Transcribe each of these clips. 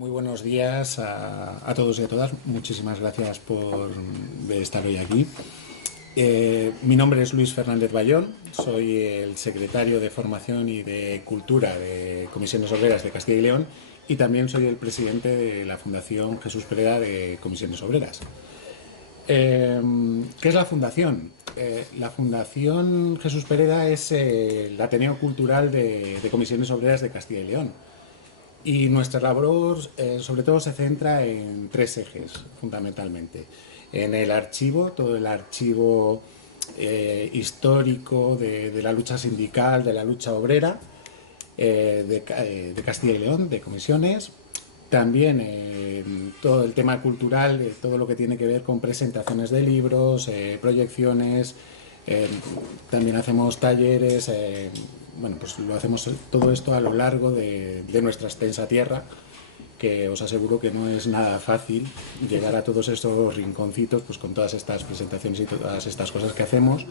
Muy buenos días a todos y a todas. Muchísimas gracias por estar hoy aquí. Mi nombre es Luis Fernández Bayón, soy el secretario de Formación y de Cultura de Comisiones Obreras de Castilla y León y también soy el presidente de la Fundación Jesús Pereda de Comisiones Obreras. ¿Qué es la Fundación? La Fundación Jesús Pereda es el Ateneo Cultural de Comisiones Obreras de Castilla y León. Y nuestra labor sobre todo se centra en tres ejes, fundamentalmente. En el archivo, todo el archivo histórico de la lucha sindical, de la lucha obrera de Castilla y León, de comisiones. También todo el tema cultural, todo lo que tiene que ver con presentaciones de libros, proyecciones. También hacemos talleres. Bueno, pues lo hacemos todo esto a lo largo de nuestra extensa tierra, que os aseguro que no es nada fácil llegar a todos estos rinconcitos, pues con todas estas presentaciones y todas estas cosas que hacemos.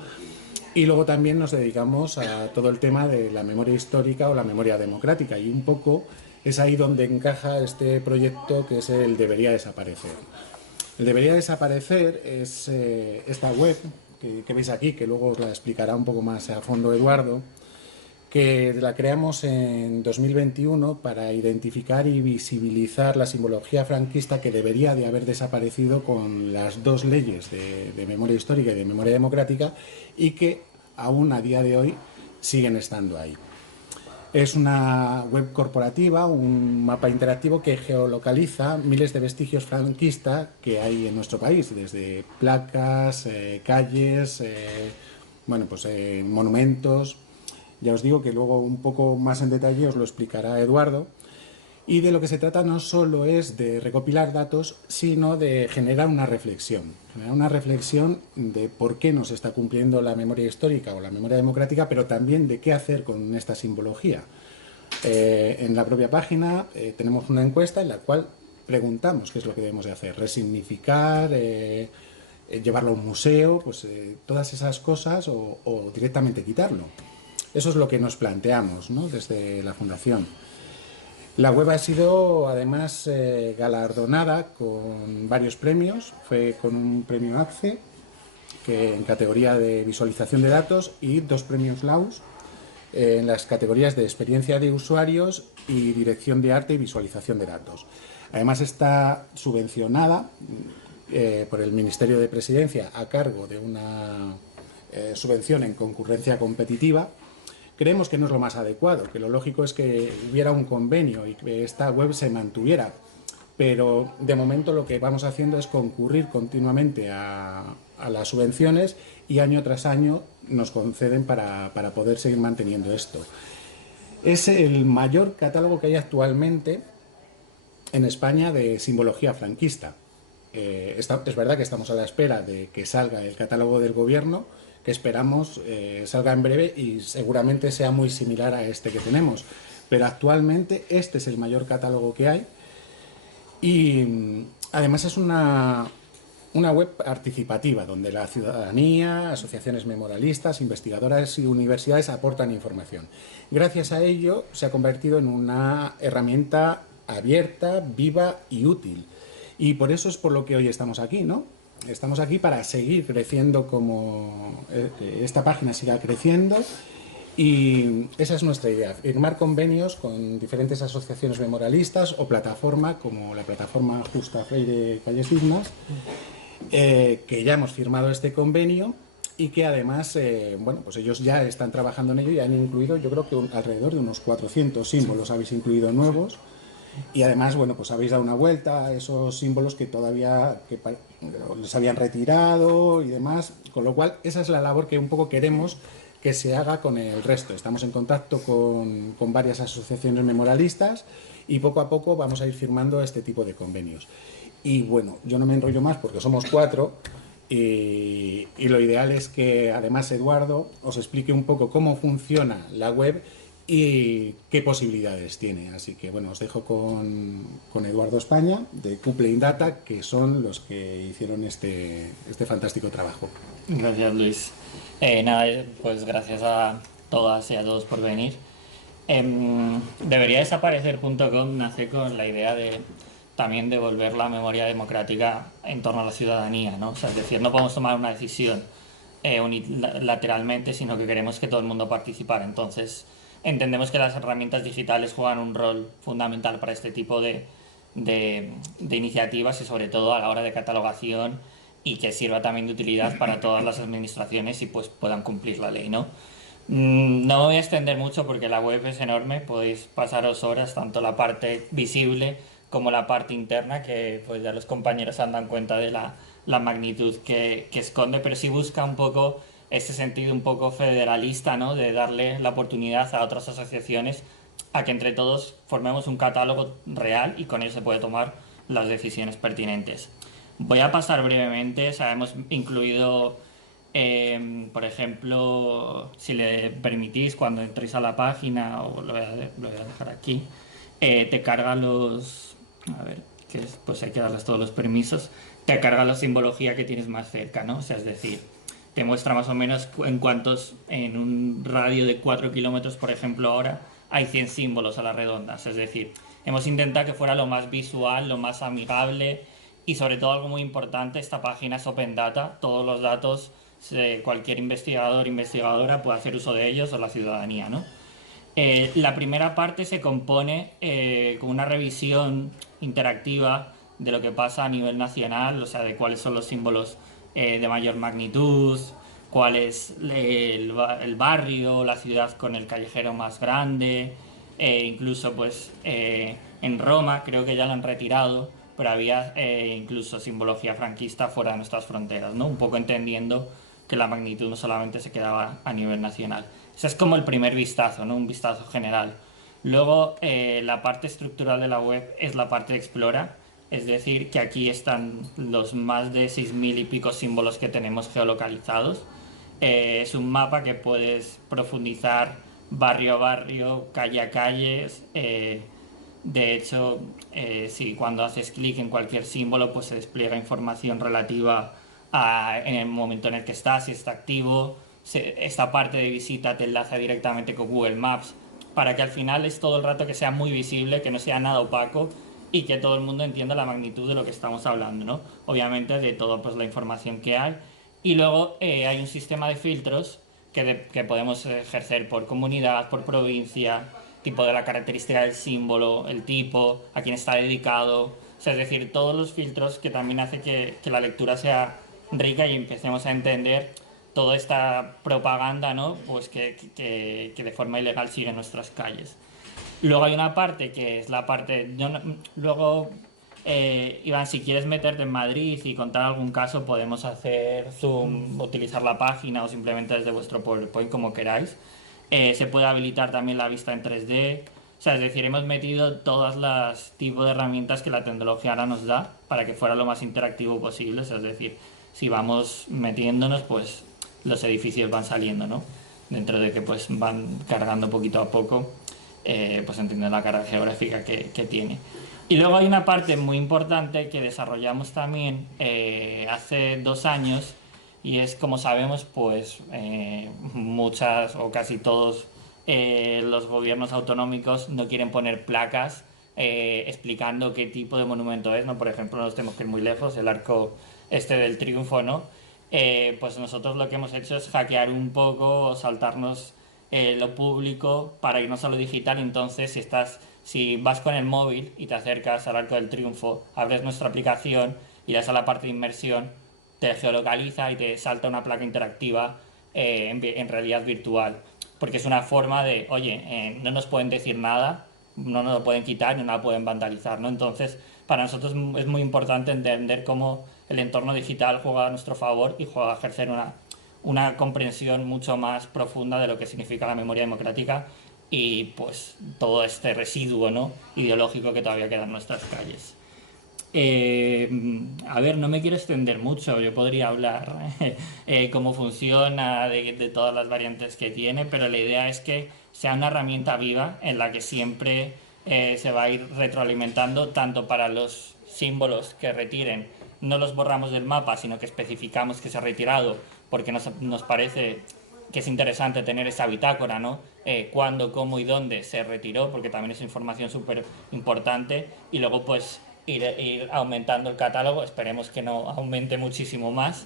Y luego también nos dedicamos a todo el tema de la memoria histórica o la memoria democrática, y un poco es ahí donde encaja este proyecto que es el Debería Desaparecer. El Debería Desaparecer es esta web que veis aquí, que luego os la explicará un poco más a fondo Eduardo, que la creamos en 2021 para identificar y visibilizar la simbología franquista que debería de haber desaparecido con las dos leyes de memoria histórica y de memoria democrática, y que aún a día de hoy siguen estando ahí. Es una web corporativa, un mapa interactivo que geolocaliza miles de vestigios franquistas que hay en nuestro país, desde placas, calles, bueno, pues monumentos. Ya os digo que luego un poco más en detalle os lo explicará Eduardo. Y de lo que se trata no solo es de recopilar datos, sino de generar una reflexión. Generar una reflexión de por qué no se está cumpliendo la memoria histórica o la memoria democrática, pero también de qué hacer con esta simbología. En la propia página tenemos una encuesta en la cual preguntamos qué es lo que debemos de hacer. Resignificar, llevarlo a un museo, pues todas esas cosas, o directamente quitarlo. Eso es lo que nos planteamos, ¿no?, desde la Fundación. La web ha sido además galardonada con varios premios. Fue con un premio ACCE, que en categoría de visualización de datos, y 2 premios LAUS en las categorías de experiencia de usuarios y dirección de arte y visualización de datos. Además está subvencionada por el Ministerio de Presidencia a cargo de una subvención en concurrencia competitiva. Creemos que no es lo más adecuado, que lo lógico es que hubiera un convenio y que esta web se mantuviera, pero de momento lo que vamos haciendo es concurrir continuamente a las subvenciones, y año tras año nos conceden para poder seguir manteniendo esto. Es el mayor catálogo que hay actualmente en España de simbología franquista. Es verdad que estamos a la espera de que salga el catálogo del gobierno, que esperamos salga en breve y seguramente sea muy similar a este que tenemos, pero actualmente este es el mayor catálogo que hay. Y además es una web participativa donde la ciudadanía, asociaciones memorialistas, investigadoras y universidades aportan información. Gracias a ello se ha convertido en una herramienta abierta, viva y útil. Y por eso es por lo que hoy estamos aquí, ¿no? Estamos aquí para seguir creciendo, como que esta página siga creciendo, y esa es nuestra idea, firmar convenios con diferentes asociaciones memorialistas o plataforma, como la plataforma Justa Freire Calles Dignas, que ya hemos firmado este convenio y que además, bueno, pues ellos ya están trabajando en ello y han incluido, yo creo que alrededor de unos 400 símbolos habéis incluido nuevos. Y además, bueno, pues habéis dado una vuelta a esos símbolos que todavía les habían retirado y demás, con lo cual esa es la labor que un poco queremos que se haga con el resto. Estamos en contacto con varias asociaciones memorialistas y poco a poco vamos a ir firmando este tipo de convenios. Y bueno, yo no me enrollo más porque somos 4 y lo ideal es que además Eduardo os explique un poco cómo funciona la web y qué posibilidades tiene. Así que bueno, os dejo con Eduardo España de Coupling Data, que son los que hicieron este fantástico trabajo. Gracias, Luis. Nada, pues gracias a todas y a todos por venir. Debería desaparecer.com nace con la idea de también devolver la memoria democrática en torno a la ciudadanía, ¿no? O sea, es decir, no podemos tomar una decisión unilateralmente, sino que queremos que todo el mundo participara. Entonces, entendemos que las herramientas digitales juegan un rol fundamental para este tipo de iniciativas y sobre todo a la hora de catalogación y que sirva también de utilidad para todas las administraciones y pues puedan cumplir la ley, ¿no? No me voy a extender mucho porque la web es enorme, podéis pasaros horas, tanto la parte visible como la parte interna, que pues ya los compañeros se dan cuenta de la magnitud que esconde, pero sí busca un poco ese sentido un poco federalista, ¿no? De darle la oportunidad a otras asociaciones a que entre todos formemos un catálogo real y con él se puede tomar las decisiones pertinentes. Voy a pasar brevemente, o sea, hemos incluido por ejemplo, si le permitís, cuando entréis a la página, o lo voy a dejar aquí, te carga los... A ver, pues hay que darles todos los permisos. Te carga la simbología que tienes más cerca, ¿no? O sea, es decir, te muestra más o menos en cuántos, en un radio de 4 kilómetros, por ejemplo, ahora, hay 100 símbolos a la redonda. Es decir, hemos intentado que fuera lo más visual, lo más amigable y sobre todo algo muy importante, esta página es Open Data, todos los datos cualquier investigador o investigadora puede hacer uso de ellos o la ciudadanía, ¿no? La primera parte se compone con una revisión interactiva de lo que pasa a nivel nacional, o sea, de cuáles son los símbolos de mayor magnitud, cuál es el barrio, la ciudad con el callejero más grande, incluso pues en Roma creo que ya lo han retirado, pero había incluso simbología franquista fuera de nuestras fronteras, ¿no? Un poco entendiendo que la magnitud no solamente se quedaba a nivel nacional. Ese es como el primer vistazo, ¿no? Un vistazo general. Luego, la parte estructural de la web es la parte de Explora, es decir, que aquí están los más de 6.000 y pico símbolos que tenemos geolocalizados. Es un mapa que puedes profundizar barrio a barrio, calle a calle. De hecho, si cuando haces clic en cualquier símbolo, pues se despliega información relativa en el momento en el que está, si está activo. Esta parte de visita te enlaza directamente con Google Maps para que al final es todo el rato que sea muy visible, que no sea nada opaco y que todo el mundo entienda la magnitud de lo que estamos hablando, ¿no? Obviamente de toda pues, la información que hay. Y luego hay un sistema de filtros que podemos ejercer por comunidad, por provincia, tipo de la característica del símbolo, el tipo, a quién está dedicado. O sea, es decir, todos los filtros que también hace que la lectura sea rica y empecemos a entender toda esta propaganda, ¿no? Pues que de forma ilegal sigue en nuestras calles. Luego hay una parte que es la parte... luego, Iván, si quieres meterte en Madrid y contar algún caso, podemos hacer Zoom, utilizar la página o simplemente desde vuestro PowerPoint, como queráis. Se puede habilitar también la vista en 3D. O sea, es decir, hemos metido todas las tipos de herramientas que la tecnología ahora nos da para que fuera lo más interactivo posible. O sea, es decir, si vamos metiéndonos, pues los edificios van saliendo, ¿no? Dentro de que pues van cargando poquito a poco, pues entiendo la carga geográfica que tiene. Y luego hay una parte muy importante que desarrollamos también hace 2 años y es, como sabemos, pues muchas o casi todos los gobiernos autonómicos no quieren poner placas explicando qué tipo de monumento es, ¿no? Por ejemplo, no nos tenemos que ir muy lejos, el arco este del Triunfo, ¿no? Pues nosotros lo que hemos hecho es hackear un poco, saltarnos lo público para irnos a lo digital. Entonces, si vas con el móvil y te acercas al Arco del Triunfo, abres nuestra aplicación y das a la parte de inmersión, te geolocaliza y te salta una placa interactiva en realidad virtual. Porque es una forma de, oye, no nos pueden decir nada, no nos lo pueden quitar, no nos la pueden vandalizar, ¿no? Entonces, para nosotros es muy importante entender cómo el entorno digital juega a nuestro favor y juega a ejercer una comprensión mucho más profunda de lo que significa la memoria democrática y pues todo este residuo, ¿no? Ideológico que todavía queda en nuestras calles. A ver, no me quiero extender mucho, yo podría hablar cómo funciona, de todas las variantes que tiene, pero la idea es que sea una herramienta viva en la que siempre se va a ir retroalimentando, tanto para los símbolos que retiren, no los borramos del mapa, sino que especificamos que se ha retirado, porque nos parece que es interesante tener esa bitácora, ¿no? cuándo, cómo y dónde se retiró, porque también es información súper importante, y luego pues ir aumentando el catálogo. Esperemos que no aumente muchísimo más,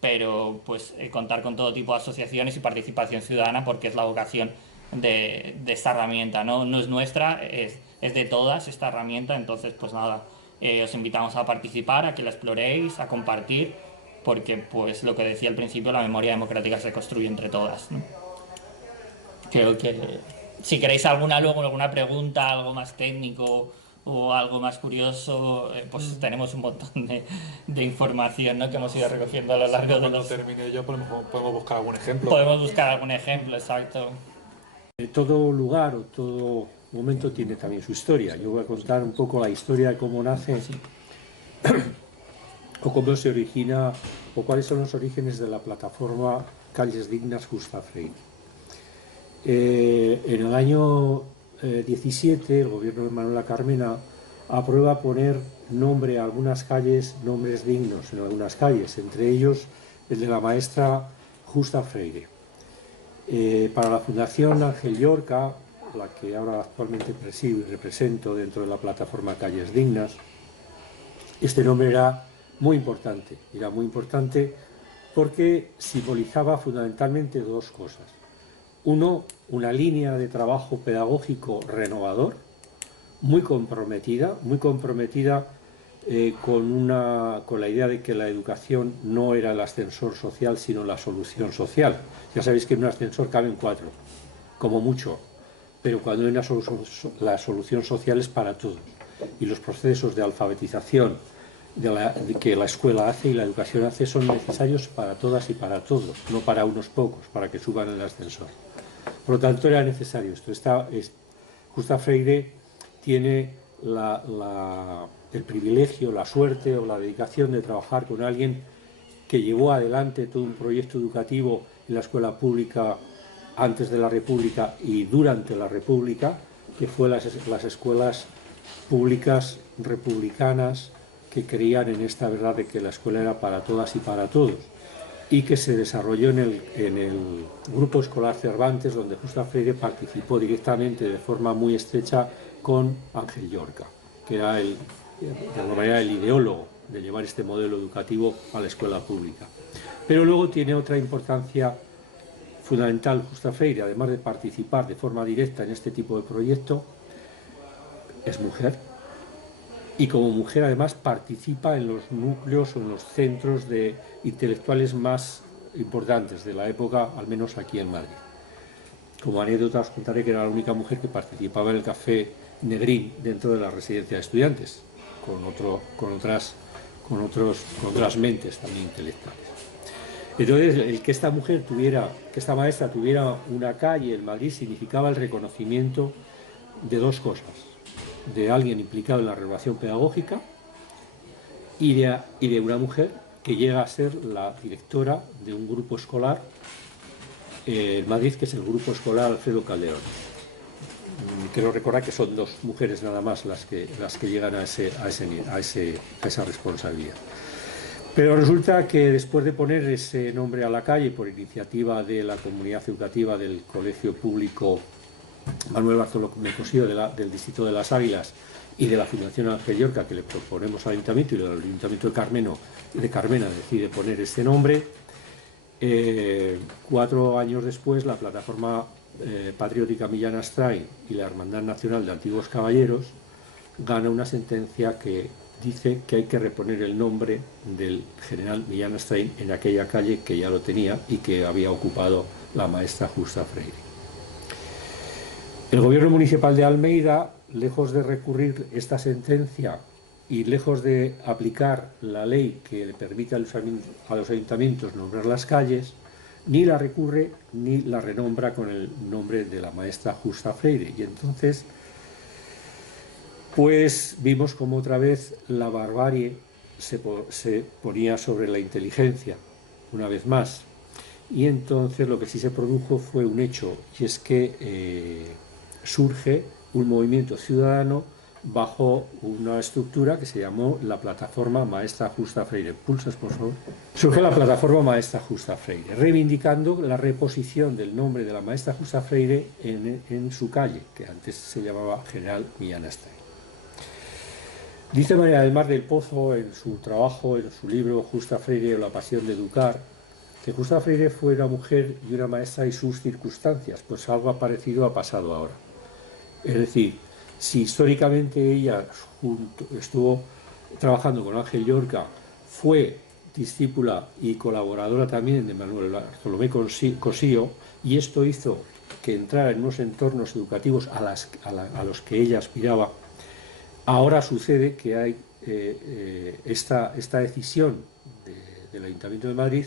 pero pues contar con todo tipo de asociaciones y participación ciudadana, porque es la vocación de esta herramienta, ¿no? No es nuestra, es de todas esta herramienta. Entonces pues nada, os invitamos a participar, a que la exploréis, a compartir, porque pues lo que decía al principio, la memoria democrática se construye entre todas, ¿no? Creo que si queréis alguna pregunta, algo más técnico o algo más curioso, pues tenemos un montón de información, ¿no?, que hemos ido recogiendo a lo Si largo no, de cuando los... termine yo podemos buscar algún ejemplo. Podemos buscar algún ejemplo, exacto. Todo lugar o todo momento tiene también su historia. Yo voy a contar un poco la historia de cómo nace o cómo se origina o cuáles son los orígenes de la plataforma Calles Dignas Justa Freire. En el año 17 el gobierno de Manuela Carmena aprueba poner nombre a algunas calles, nombres dignos en algunas calles, entre ellos el de la maestra Justa Freire. Para la Fundación Ángel Llorca, la que ahora actualmente presido y represento dentro de la plataforma Calles Dignas, este nombre era muy importante porque simbolizaba fundamentalmente dos cosas. Uno, una línea de trabajo pedagógico renovador, muy comprometida con la idea de que la educación no era el ascensor social, sino la solución social. Ya sabéis que en un ascensor caben 4, como mucho, pero cuando hay una solución, la solución social es para todos. Y los procesos de alfabetización que la escuela hace y la educación hace son necesarios para todas y para todos, no para unos pocos, para que suban el ascensor. Por lo tanto, era necesario esto. Justa Freire tiene el privilegio, la suerte o la dedicación de trabajar con alguien que llevó adelante todo un proyecto educativo en la escuela pública antes de la República y durante la República, que fue las escuelas públicas republicanas que creían en esta verdad de que la escuela era para todas y para todos, y que se desarrolló en el Grupo Escolar Cervantes, donde Justa Freire participó directamente de forma muy estrecha con Ángel Llorca, que era de alguna manera el ideólogo de llevar este modelo educativo a la escuela pública. Pero luego tiene otra importancia fundamental Justa Freire, además de participar de forma directa en este tipo de proyecto, es mujer. Y como mujer además participa en los núcleos o en los centros intelectuales más importantes de la época, al menos aquí en Madrid. Como anécdota os contaré que era la única mujer que participaba en el Café Negrín dentro de la residencia de estudiantes, con otras mentes también intelectuales. Entonces, el que esta maestra tuviera una calle en Madrid significaba el reconocimiento de dos cosas: de alguien implicado en la renovación pedagógica y de una mujer que llega a ser la directora de un grupo escolar en Madrid, que es el Grupo Escolar Alfredo Calderón. Quiero recordar que son dos mujeres nada más las que llegan a esa responsabilidad. Pero resulta que después de poner ese nombre a la calle por iniciativa de la comunidad educativa del Colegio Público Manuel Bartolomé Cosío del Distrito de las Águilas y de la Fundación Ángel Llorca, que le proponemos al Ayuntamiento, y el Ayuntamiento de Carmena decide poner este nombre, 4 años después la plataforma patriótica Millán Astray y la Hermandad Nacional de Antiguos Caballeros gana una sentencia que dice que hay que reponer el nombre del general Millán Astray en aquella calle que ya lo tenía y que había ocupado la maestra Justa Freire. El gobierno municipal de Almeida, lejos de recurrir esta sentencia y lejos de aplicar la ley que le permite a los ayuntamientos nombrar las calles, ni la recurre ni la renombra con el nombre de la maestra Justa Freire. Y entonces, pues vimos como otra vez la barbarie se ponía sobre la inteligencia, una vez más. Y entonces lo que sí se produjo fue un hecho, y es que surge un movimiento ciudadano bajo una estructura que se llamó la Plataforma Maestra Justa Freire. Pulsas, por favor. Surge la Plataforma Maestra Justa Freire, reivindicando la reposición del nombre de la Maestra Justa Freire en su calle, que antes se llamaba General Millán Astray. Dice María del Mar del Pozo en su trabajo, en su libro Justa Freire o la pasión de educar, que Justa Freire fue una mujer y una maestra y sus circunstancias, pues algo parecido ha pasado ahora. Es decir, si históricamente ella estuvo trabajando con Ángel Llorca, fue discípula y colaboradora también de Manuel Bartolomé Cosío, y esto hizo que entrara en unos entornos educativos a los que ella aspiraba, ahora sucede que hay esta decisión del Ayuntamiento de Madrid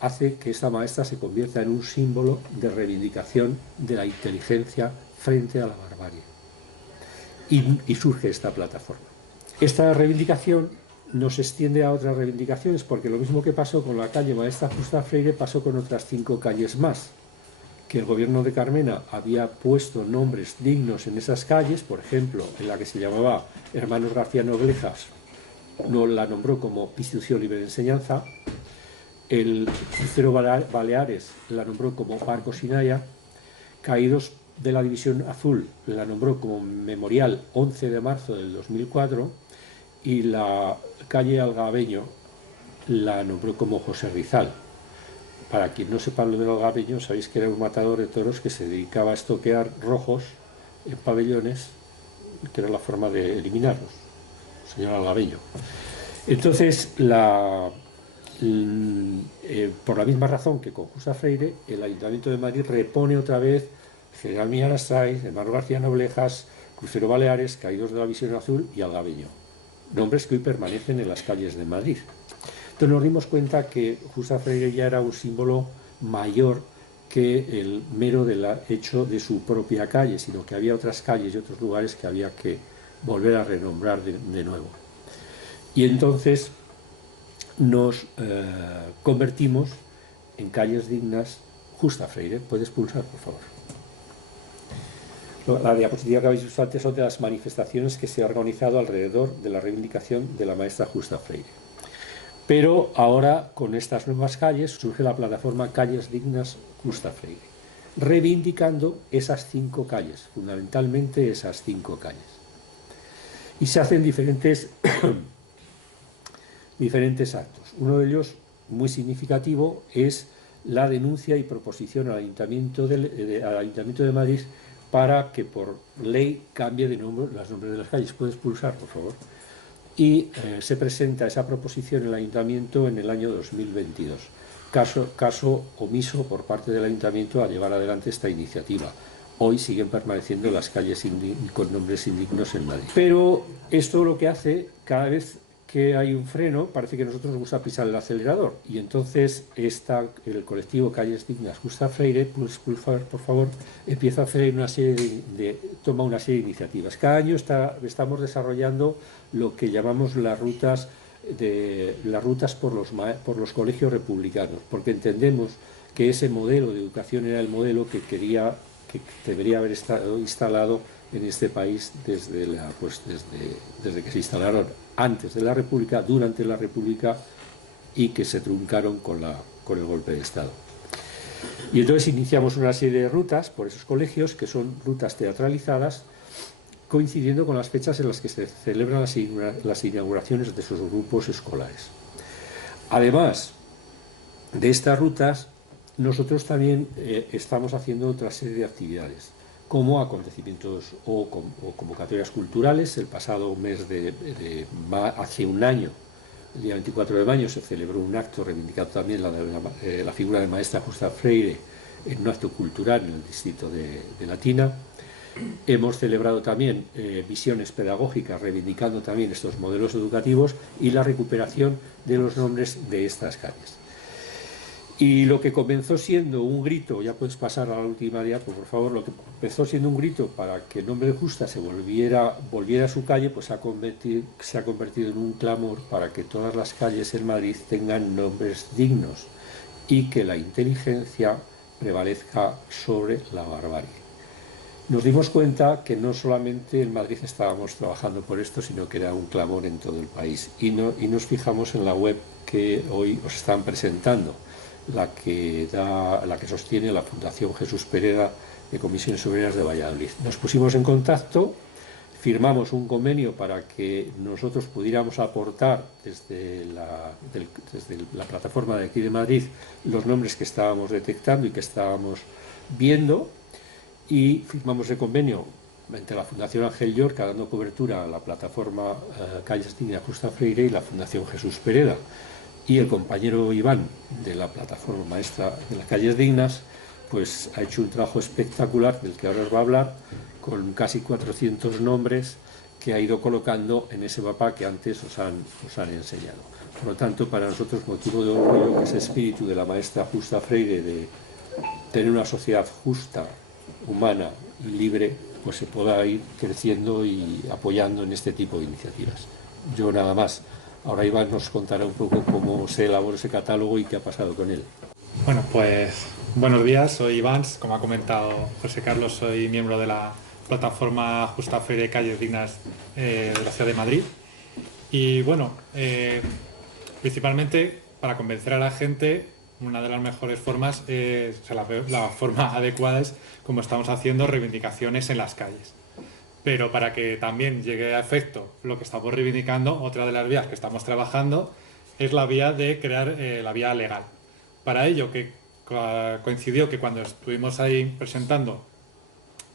hace que esta maestra se convierta en un símbolo de reivindicación de la inteligencia frente a la barbarie. Y surge esta plataforma. Esta reivindicación nos extiende a otras reivindicaciones, porque lo mismo que pasó con la calle Maestra Justa Freire pasó con otras 5 calles más, que el gobierno de Carmena había puesto nombres dignos en esas calles. Por ejemplo, en la que se llamaba Hermanos García Noblejas, no la nombró como Institución Libre de Enseñanza. El Crucero Baleares la nombró como Barco Sinaya. Caídos de la División Azul la nombró como Memorial 11 de marzo del 2004, y la calle Algabeño la nombró como José Rizal. Para quien no sepa lo del Algabeño, sabéis que era un matador de toros que se dedicaba a estoquear rojos en pabellones, que era la forma de eliminarlos, señor Algabeño. Entonces, por la misma razón que con Justa Freire, el Ayuntamiento de Madrid repone otra vez General Millán Astray, Hermanos García Noblejas, Crucero Baleares, Caídos de la División Azul y Algabeño. Nombres que hoy permanecen en las calles de Madrid. Entonces nos dimos cuenta que Justa Freire ya era un símbolo mayor que el mero hecho de su propia calle, sino que había otras calles y otros lugares que había que volver a renombrar de nuevo. Y entonces nos convertimos en calles dignas Justa Freire. ¿Puedes pulsar, por favor? La diapositiva que habéis visto antes son de las manifestaciones que se han organizado alrededor de la reivindicación de la maestra Justa Freire. Pero ahora, con estas nuevas calles, surge la plataforma Calles Dignas Justa Freire, reivindicando esas 5 calles, fundamentalmente esas 5 calles. Y se hacen diferentes actos. Uno de ellos, muy significativo, es la denuncia y proposición al Ayuntamiento de Madrid para que por ley cambie de nombre los nombres de las calles. ¿Puedes pulsar, por favor? Y se presenta esa proposición en el Ayuntamiento en el año 2022. Caso omiso por parte del Ayuntamiento a llevar adelante esta iniciativa. Hoy siguen permaneciendo las calles con nombres indignos en Madrid. Pero esto lo que hace, cada vez que hay un freno, parece que a nosotros nos gusta pisar el acelerador. Y entonces el colectivo Calles Dignas Justa Freire, por favor, empieza a hacer toma una serie de iniciativas. Cada año estamos desarrollando lo que llamamos las rutas por los colegios republicanos, porque entendemos que ese modelo de educación era el modelo que debería haber estado instalado en este país desde que se instalaron antes de la República, durante la República, y que se truncaron con el golpe de Estado. Y entonces iniciamos una serie de rutas por esos colegios, que son rutas teatralizadas, coincidiendo con las fechas en las que se celebran las inauguraciones de esos grupos escolares. Además de estas rutas, nosotros también estamos haciendo otra serie de actividades, como acontecimientos o convocatorias culturales. El pasado mes hace un año, el día 24 de mayo, se celebró un acto reivindicando también la figura de maestra Justa Freire en un acto cultural en el distrito de Latina. Hemos celebrado también visiones pedagógicas reivindicando también estos modelos educativos y la recuperación de los nombres de estas calles. Y lo que comenzó siendo un grito, ya puedes pasar a la última diapo, por favor, lo que empezó siendo un grito para que el nombre de Justa se volviera a su calle, pues se ha convertido en un clamor para que todas las calles en Madrid tengan nombres dignos y que la inteligencia prevalezca sobre la barbarie. nos dimos cuenta que no solamente en Madrid estábamos trabajando por esto, sino que era un clamor en todo el país. Y nos fijamos en la web que hoy os están presentando, la que sostiene la Fundación Jesús Pereda de Comisiones Obreras de Valladolid. Nos pusimos en contacto, firmamos un convenio para que nosotros pudiéramos aportar desde la plataforma de aquí de Madrid los nombres que estábamos detectando y que estábamos viendo, y firmamos el convenio entre la Fundación Ángel Llorca, dando cobertura a la plataforma Calles Dignas Justa Freire, y la Fundación Jesús Pereda, y el compañero Iván de la plataforma maestra de las Calles Dignas pues ha hecho un trabajo espectacular del que ahora os va a hablar, con casi 400 nombres que ha ido colocando en ese mapa que antes os han enseñado. Por lo tanto, para nosotros motivo de orgullo que ese espíritu de la maestra Justa Freire de tener una sociedad justa, humana y libre, pues se pueda ir creciendo y apoyando en este tipo de iniciativas. Yo nada más. Ahora Iván nos contará un poco cómo se elaboró ese catálogo y qué ha pasado con él. Bueno, pues buenos días, soy Iván, como ha comentado José Carlos, soy miembro de la plataforma Justa Freire Calles Dignas de la ciudad de Madrid. Y bueno, principalmente para convencer a la gente, una de las mejores formas, la forma adecuada es, como estamos haciendo, reivindicaciones en las calles. Pero para que también llegue a efecto lo que estamos reivindicando, otra de las vías que estamos trabajando es la vía de crear la vía legal. Para ello, que coincidió que cuando estuvimos ahí presentando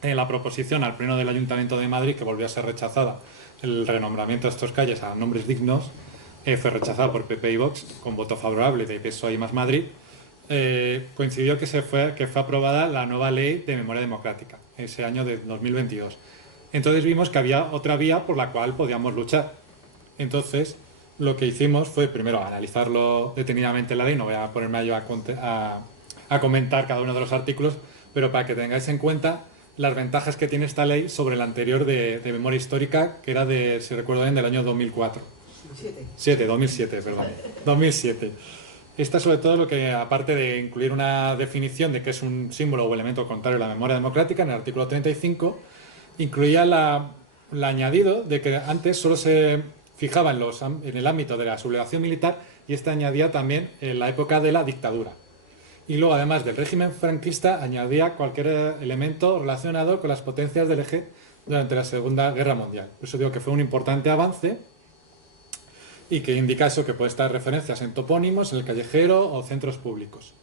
la proposición al Pleno del Ayuntamiento de Madrid, que volvió a ser rechazada, el renombramiento de estas calles a nombres dignos, fue rechazada por PP y Vox con voto favorable de PSOE y Más Madrid, coincidió que fue aprobada la nueva ley de memoria democrática, ese año de 2022. Entonces vimos que había otra vía por la cual podíamos luchar. Entonces lo que hicimos fue primero analizarlo detenidamente la ley, no voy a ponerme yo a comentar cada uno de los artículos, pero para que tengáis en cuenta las ventajas que tiene esta ley sobre la anterior de memoria histórica, que era de, si recuerdo bien, del año 2004. 2007, perdón. 2007. Esta sobre todo lo que, aparte de incluir una definición de qué es un símbolo o elemento contrario a la memoria democrática, en el artículo 35, incluía el añadido de que antes solo se fijaba en el ámbito de la sublevación militar, y este añadía también en la época de la dictadura. Y luego, además del régimen franquista, añadía cualquier elemento relacionado con las potencias del eje durante la Segunda Guerra Mundial. Por eso digo que fue un importante avance, y que indica eso, que puede estar referencias en topónimos, en el callejero o centros públicos.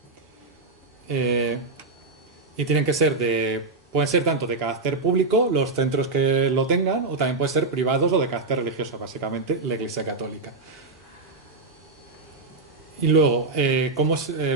Y tienen que ser pueden ser tanto de carácter público, los centros que lo tengan, o también pueden ser privados o de carácter religioso, básicamente la Iglesia Católica. Y luego,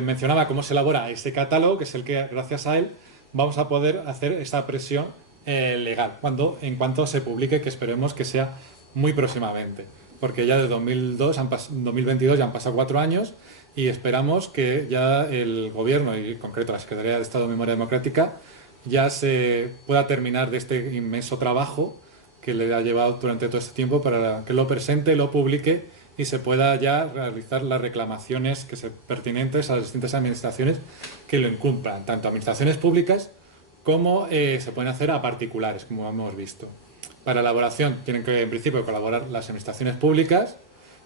mencionaba cómo se elabora ese catálogo, que es el que, gracias a él, vamos a poder hacer esta presión legal, en cuanto se publique, que esperemos que sea muy próximamente. Porque ya de 2022 ya han pasado 4 años, y esperamos que ya el Gobierno, y en concreto la Secretaría de Estado de Memoria Democrática, ya se pueda terminar de este inmenso trabajo que le ha llevado durante todo este tiempo, para que lo presente, lo publique y se pueda ya realizar las reclamaciones pertinentes a las distintas administraciones que lo incumplan, tanto administraciones públicas como se pueden hacer a particulares, como hemos visto. Para elaboración tienen que, en principio, colaborar las administraciones públicas,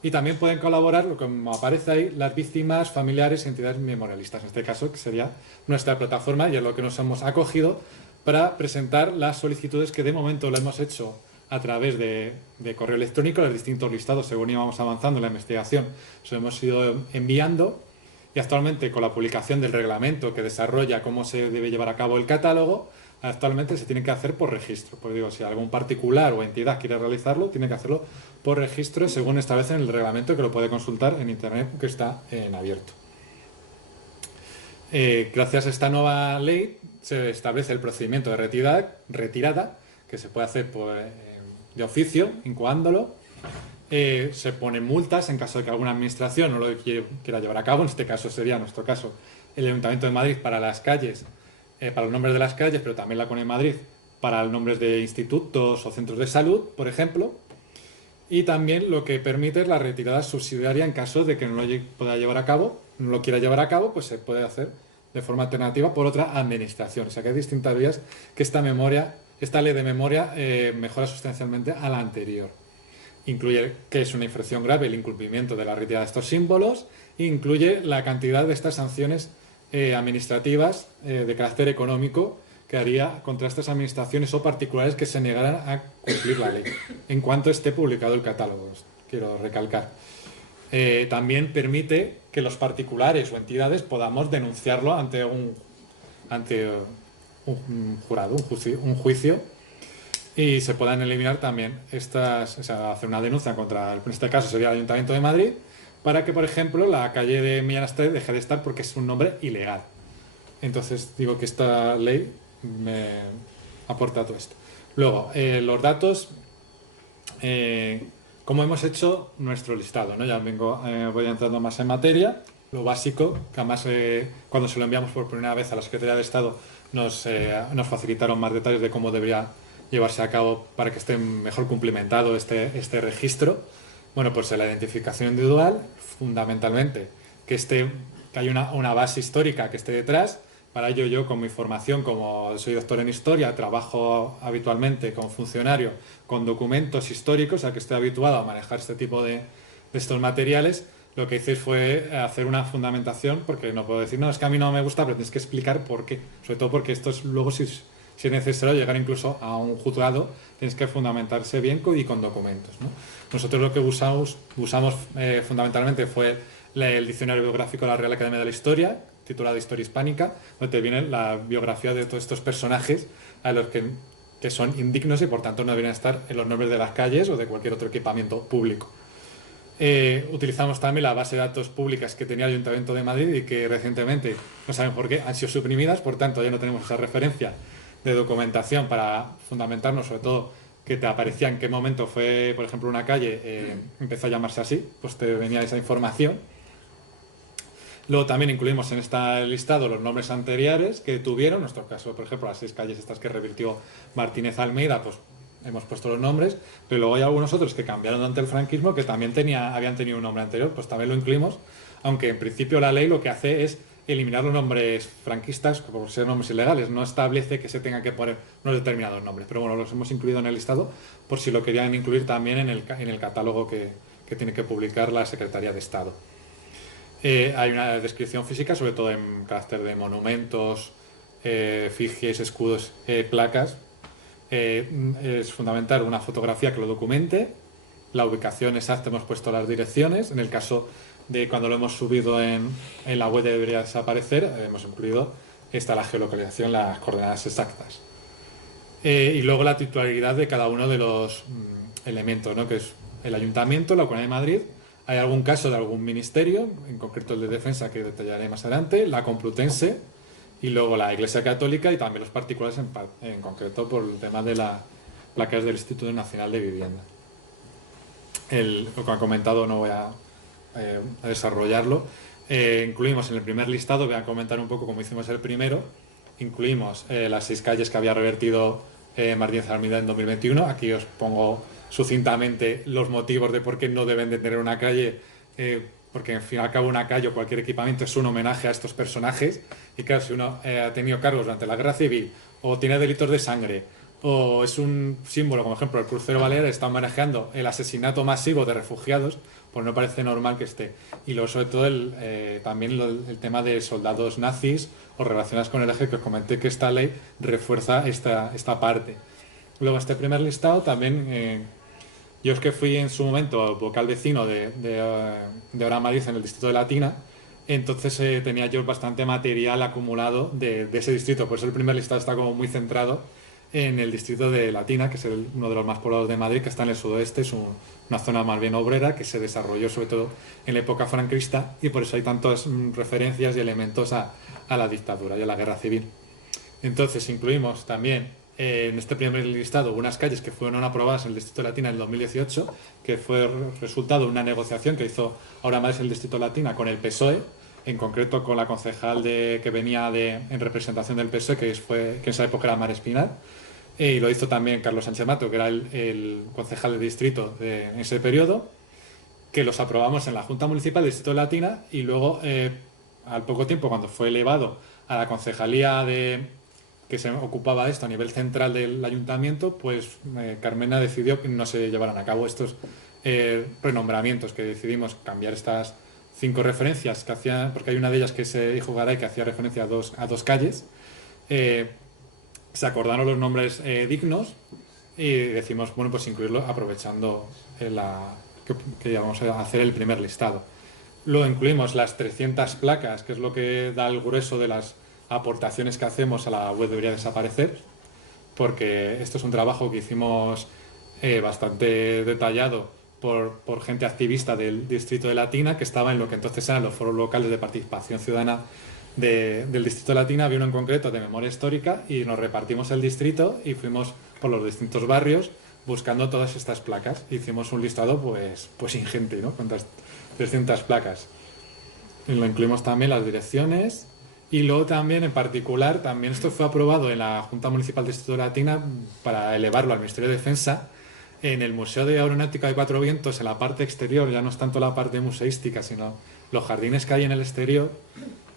y también pueden colaborar, como aparece ahí, las víctimas, familiares y entidades memorialistas. En este caso, que sería nuestra plataforma, y es lo que nos hemos acogido para presentar las solicitudes, que de momento lo hemos hecho a través de correo electrónico, los distintos listados, según íbamos avanzando en la investigación, se lo hemos ido enviando, y actualmente, con la publicación del reglamento que desarrolla cómo se debe llevar a cabo el catálogo, actualmente se tiene que hacer por registro. Pues digo, si algún particular o entidad quiere realizarlo, tiene que hacerlo por registro, según establece en el reglamento, que lo puede consultar en internet, que está en abierto. Gracias a esta nueva ley se establece el procedimiento de retirada, que se puede hacer de oficio, incoándolo. Se ponen multas en caso de que alguna administración no lo quiera llevar a cabo. En este caso sería, en nuestro caso, el Ayuntamiento de Madrid para las calles, para los nombres de las calles, pero también la Comunidad de Madrid para los nombres de institutos o centros de salud, por ejemplo. Y también lo que permite es la retirada subsidiaria en caso de que no lo pueda llevar a cabo, no lo quiera llevar a cabo, pues se puede hacer de forma alternativa por otra administración. O sea que hay distintas vías que esta ley de memoria mejora sustancialmente a la anterior. Incluye que es una infracción grave el incumplimiento de la retirada de estos símbolos e incluye la cantidad de estas sanciones administrativas de carácter económico que haría contra estas administraciones o particulares que se negaran a cumplir la ley en cuanto esté publicado el catálogo, quiero recalcar. También permite que los particulares o entidades podamos denunciarlo ante un jurado, un juicio, y se puedan eliminar también hacer una denuncia contra, en este caso sería el Ayuntamiento de Madrid, para que, por ejemplo, la calle de Millán Astray deje de estar porque es un nombre ilegal. Entonces digo que esta ley me aporta todo esto. Luego, los datos, cómo hemos hecho nuestro listado, ¿no? Ya voy entrando más en materia. Lo básico, que además cuando se lo enviamos por primera vez a la Secretaría de Estado nos facilitaron más detalles de cómo debería llevarse a cabo para que esté mejor cumplimentado este registro. Bueno, pues la identificación individual, fundamentalmente, que hay una base histórica que esté detrás. Para ello yo, con mi formación, como soy doctor en historia, trabajo habitualmente como funcionario con documentos históricos, o sea que estoy habituado a manejar este tipo de estos materiales. Lo que hice fue hacer una fundamentación, porque no puedo decir, no, es que a mí no me gusta, pero tienes que explicar por qué. Sobre todo porque esto es luego, si es necesario llegar incluso a un juzgado, tienes que fundamentarse bien y con documentos, ¿no? Nosotros lo que usamos fundamentalmente fue el diccionario biográfico de la Real Academia de la Historia, titulado Historia Hispánica, donde te viene la biografía de todos estos personajes a los que son indignos y por tanto no deberían estar en los nombres de las calles o de cualquier otro equipamiento público. Utilizamos también la base de datos públicas que tenía el Ayuntamiento de Madrid y que recientemente, no saben por qué, han sido suprimidas, por tanto ya no tenemos esa referencia de documentación para fundamentarnos, sobre todo que te aparecía en qué momento fue, por ejemplo, una calle empezó a llamarse así, pues te venía esa información. Luego también incluimos en este listado los nombres anteriores que tuvieron, en nuestro caso, por ejemplo, las 6 calles estas que revirtió Martínez Almeida, pues hemos puesto los nombres, pero luego hay algunos otros que cambiaron durante el franquismo que también habían tenido un nombre anterior, pues también lo incluimos, aunque en principio la ley lo que hace es eliminar los nombres franquistas por ser nombres ilegales, no establece que se tengan que poner unos determinados nombres, pero bueno, los hemos incluido en el listado por si lo querían incluir también en el catálogo que tiene que publicar la Secretaría de Estado. Hay una descripción física, sobre todo en carácter de monumentos, efigies, escudos, placas. Es fundamental una fotografía que lo documente, la ubicación exacta, hemos puesto las direcciones. En el caso de cuando lo hemos subido en la web debería desaparecer, hemos incluido la geolocalización, las coordenadas exactas. Y luego la titularidad de cada uno de los elementos, ¿no? Que es el Ayuntamiento, la Comunidad de Madrid. Hay algún caso de algún ministerio, en concreto el de Defensa, que detallaré más adelante, la Complutense y luego la Iglesia Católica y también los particulares, en concreto por el tema de las placas del Instituto Nacional de Vivienda. Lo que han comentado no voy a desarrollarlo. Incluimos en el primer listado, voy a comentar un poco cómo hicimos el primero, incluimos las 6 calles que había revertido Martínez Almeida en 2021. Aquí os pongo sucintamente los motivos de por qué no deben de tener una calle, porque al fin y al cabo una calle o cualquier equipamiento es un homenaje a estos personajes, y claro, si uno ha tenido cargos durante la Guerra Civil o tiene delitos de sangre o es un símbolo, como ejemplo el crucero Baleares está homenajeando el asesinato masivo de refugiados, pues no parece normal que esté. Y luego sobre todo también el tema de soldados nazis o relacionados con el eje, que os comenté que esta ley refuerza esta parte. Luego este primer listado también, yo es que fui en su momento vocal vecino de Hora Madrid en el distrito de Latina, entonces tenía yo bastante material acumulado de ese distrito, por eso el primer listado está como muy centrado en el distrito de Latina, que es uno de los más poblados de Madrid, que está en el sudoeste, es una zona más bien obrera que se desarrolló sobre todo en la época franquista y por eso hay tantas referencias y elementos a la dictadura y a la guerra civil. Entonces incluimos también en este primer listado unas calles que fueron aprobadas en el distrito de Latina en el 2018, que fue resultado de una negociación que hizo ahora más el distrito de Latina con el PSOE, en concreto con la concejal que venía en representación del PSOE, que en esa época era Mar Espinar, y lo hizo también Carlos Sánchez Mato, que era el concejal de distrito en ese periodo, que los aprobamos en la Junta Municipal del Distrito de Latina y luego, al poco tiempo, cuando fue elevado a la concejalía que se ocupaba de esto a nivel central del ayuntamiento, pues Carmena decidió que no se llevaran a cabo estos renombramientos, que decidimos cambiar estas 5 referencias que hacían, porque hay una de ellas que se dijo Garay que hacía referencia a dos calles. Se acordaron los nombres dignos y decimos, bueno, pues incluirlo aprovechando que vamos a hacer el primer listado. Luego incluimos las 300 placas, que es lo que da el grueso de las aportaciones que hacemos a la web debería desaparecer, porque esto es un trabajo que hicimos bastante detallado por gente activista del distrito de Latina, que estaba en lo que entonces eran los foros locales de participación ciudadana del distrito de Latina. Había uno en concreto de memoria histórica y nos repartimos el distrito y fuimos por los distintos barrios buscando todas estas placas. Hicimos un listado pues ingente, ¿no? Con 300 placas. Y lo incluimos también las direcciones. Y luego también, en particular, también esto fue aprobado en la Junta Municipal del Distrito de Latina para elevarlo al Ministerio de Defensa. En el Museo de Aeronáutica de Cuatro Vientos, en la parte exterior, ya no es tanto la parte museística, sino los jardines que hay en el exterior,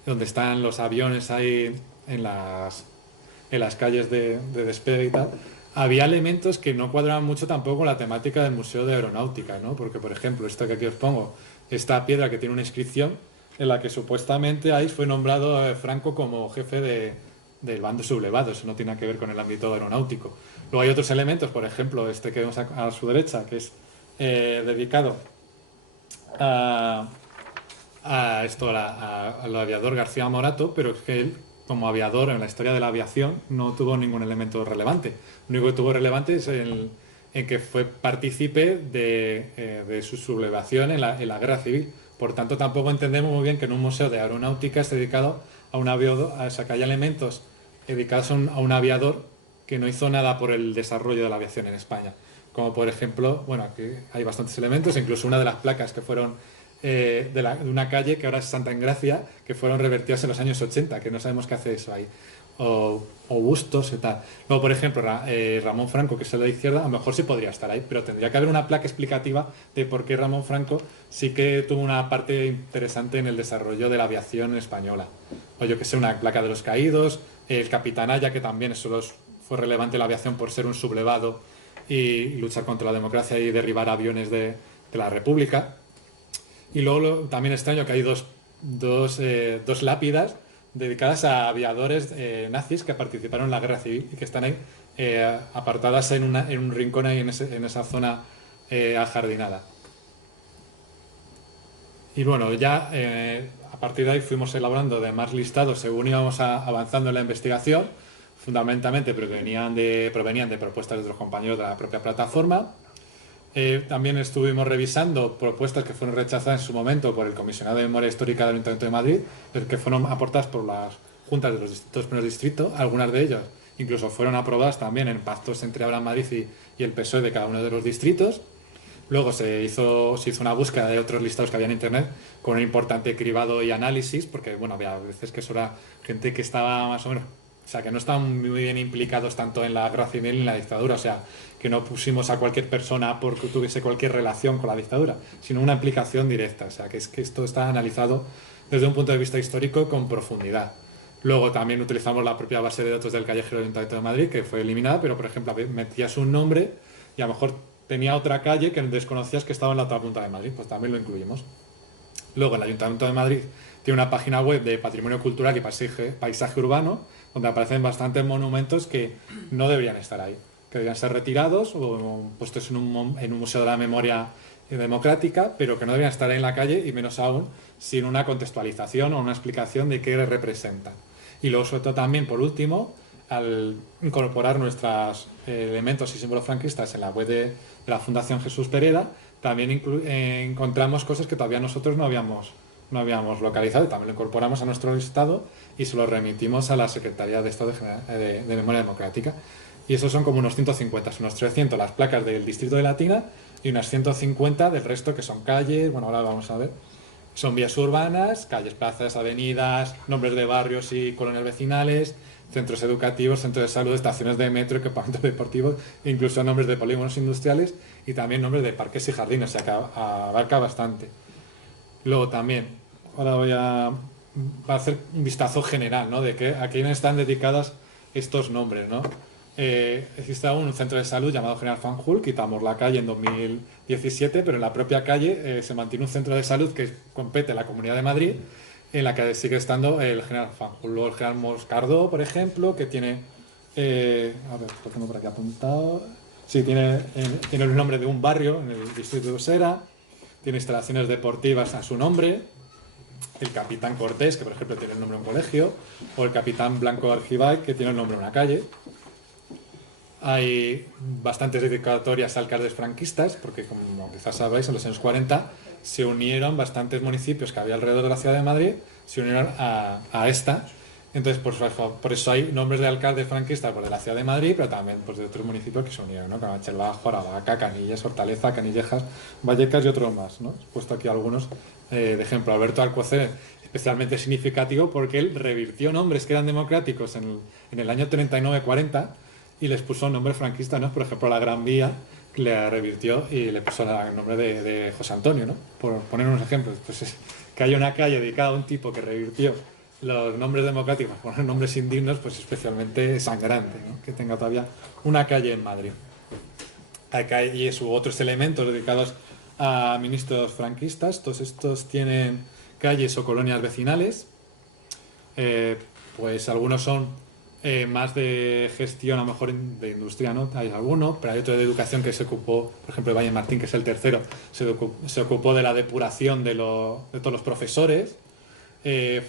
donde están los aviones ahí en las calles de despegue y tal, había elementos que no cuadraban mucho tampoco con la temática del Museo de Aeronáutica, ¿no? Porque, por ejemplo, esto que aquí os pongo, esta piedra que tiene una inscripción en la que supuestamente ahí fue nombrado Franco como jefe del bando sublevado. Eso no tiene nada que ver con el ámbito aeronáutico. Luego hay otros elementos, por ejemplo, este que vemos a su derecha, que es dedicado al aviador García Morato, pero es que él, como aviador en la historia de la aviación, no tuvo ningún elemento relevante. Lo único que tuvo relevante es en que fue partícipe de su sublevación en la guerra civil. Por tanto, tampoco entendemos muy bien que en un museo de aeronáutica esté dedicado a un aviador, o sea, que haya elementos dedicados a un aviador que no hizo nada por el desarrollo de la aviación en España. Como por ejemplo, bueno, aquí hay bastantes elementos, incluso una de las placas que fueron de una calle que ahora es Santa Engracia, que fueron revertidas en los años 80, que no sabemos qué hace eso ahí. O bustos y tal. Luego, por ejemplo, Ramón Franco, que es el de la izquierda, a lo mejor sí podría estar ahí, pero tendría que haber una placa explicativa de por qué Ramón Franco sí que tuvo una parte interesante en el desarrollo de la aviación española. O yo que sé, una placa de los caídos, el Capitán Aya, que también eso fue relevante en la aviación por ser un sublevado y luchar contra la democracia y derribar aviones de la República. Y luego también extraño que hay dos lápidas dedicadas a aviadores nazis que participaron en la guerra civil y que están ahí apartadas en un rincón ahí en esa zona ajardinada. Y bueno, ya a partir de ahí fuimos elaborando demás listados según íbamos avanzando en la investigación, fundamentalmente provenían de propuestas de otros compañeros de la propia plataforma. También estuvimos revisando propuestas que fueron rechazadas en su momento por el Comisionado de Memoria Histórica del Ayuntamiento de Madrid, que fueron aportadas por las juntas de los dos primeros distritos. Algunas de ellas incluso fueron aprobadas también en pactos entre Ahora Madrid y el PSOE de cada uno de los distritos. Luego se hizo una búsqueda de otros listados que había en Internet con un importante cribado y análisis, porque bueno, había veces que eso era gente que estaba más o menos, o sea, que no estaban muy bien implicados tanto en la guerra civil ni en la dictadura, o sea, que no pusimos a cualquier persona porque tuviese cualquier relación con la dictadura, sino una implicación directa, o sea, que esto está analizado desde un punto de vista histórico con profundidad. Luego también utilizamos la propia base de datos del Callejero del Ayuntamiento de Madrid, que fue eliminada, pero por ejemplo metías un nombre y a lo mejor tenía otra calle que desconocías que estaba en la otra punta de Madrid, pues también lo incluimos. Luego el Ayuntamiento de Madrid tiene una página web de patrimonio cultural y paisaje urbano, donde aparecen bastantes monumentos que no deberían estar ahí, que deberían ser retirados o puestos en un museo de la memoria democrática, pero que no deberían estar ahí en la calle y menos aún sin una contextualización o una explicación de qué representan. Y luego, sobre todo también, por último, al incorporar nuestros elementos y símbolos franquistas en la web de la Fundación Jesús Pereda, también encontramos cosas que todavía nosotros no habíamos localizado, y también lo incorporamos a nuestro listado y se lo remitimos a la Secretaría de Estado de Memoria Democrática. Y esos son como unos 150, son unos 300 las placas del distrito de Latina y unas 150 del resto, que son calles, bueno, ahora vamos a ver, son vías urbanas, calles, plazas, avenidas, nombres de barrios y colonias vecinales, centros educativos, centros de salud, estaciones de metro, equipamientos deportivos, incluso nombres de polígonos industriales y también nombres de parques y jardines, o sea que abarca bastante. Luego también, ahora voy a va a hacer un vistazo general, ¿no? De a quién están dedicadas estos nombres, ¿no? Existe aún un centro de salud llamado General Fanjul, quitamos la calle en 2017, pero en la propia calle se mantiene un centro de salud que compete a la Comunidad de Madrid, en la que sigue estando el General Fanjul. Luego el General Moscardó, por ejemplo, que tiene... a ver, lo tengo por aquí apuntado. Sí, tiene el nombre de un barrio en el distrito de Usera, tiene instalaciones deportivas a su nombre. El Capitán Cortés, que por ejemplo tiene el nombre de un colegio, o el Capitán Blanco Argibay, que tiene el nombre de una calle. Hay bastantes dedicatorias a alcaldes franquistas, porque como quizás sabéis, en los años 40 se unieron bastantes municipios que había alrededor de la ciudad de Madrid, se unieron a esta. Entonces, por eso hay nombres de alcaldes franquistas de la ciudad de Madrid, pero también pues, de otros municipios que se unieron, ¿no? Carabanchel Bajo, Aravaca, Canillas, Hortaleza, Canillejas, Vallecas y otros más, ¿no? He puesto aquí algunos de ejemplo. Alberto Alcocer, especialmente significativo porque él revirtió nombres que eran democráticos en el año 39-40 y les puso nombres franquistas, ¿no? Por ejemplo, la Gran Vía le revirtió y le puso el nombre de José Antonio, ¿no? Por poner unos ejemplos. Pues que haya una calle dedicada a un tipo que revirtió los nombres democráticos, poner nombres indignos, pues especialmente sangrante, ¿no? Que tenga todavía una calle en Madrid. Hay calles u otros elementos dedicados a ministros franquistas. Todos estos tienen calles o colonias vecinales. Pues algunos son más de gestión, a lo mejor de industria, ¿no? Hay alguno, pero hay otro de educación que se ocupó, por ejemplo, Valle Martín, que es el tercero, se ocupó de la depuración de todos los profesores.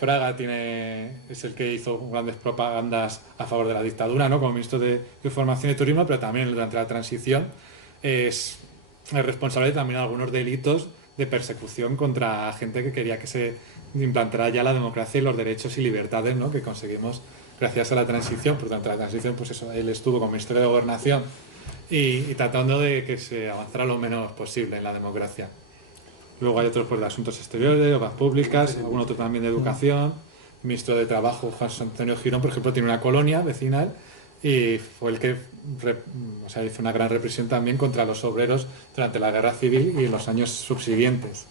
Fraga es el que hizo grandes propagandas a favor de la dictadura, ¿no? Como ministro de Información y Turismo, pero también durante la transición es responsable también de algunos delitos de persecución contra gente que quería que se implantara ya la democracia y los derechos y libertades, ¿no? Que conseguimos gracias a la transición. Por durante la transición, pues eso, él estuvo como ministro de Gobernación y tratando de que se avanzara lo menos posible en la democracia. Luego hay otros pues, de Asuntos Exteriores, de Obras Públicas, algún otro también de Educación. El ministro de Trabajo, José Antonio Girón, por ejemplo, tiene una colonia vecinal y fue el que hizo una gran represión también contra los obreros durante la Guerra Civil y en los años subsiguientes.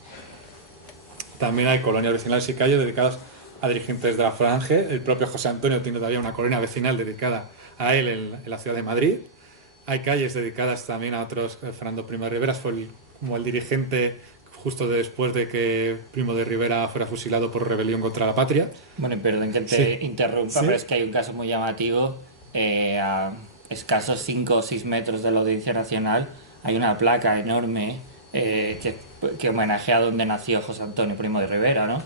También hay colonias vecinales y calles dedicadas a dirigentes de la Falange. El propio José Antonio tiene todavía una colonia vecinal dedicada a él en la ciudad de Madrid. Hay calles dedicadas también a otros. Fernando Primo de Rivera fue como el dirigente justo después de que Primo de Rivera fuera fusilado por rebelión contra la patria. Bueno, perdón que te interrumpa, pero es que hay un caso muy llamativo. A escasos 5 o 6 metros de la Audiencia Nacional hay una placa enorme que homenajea donde nació José Antonio Primo de Rivera, ¿no?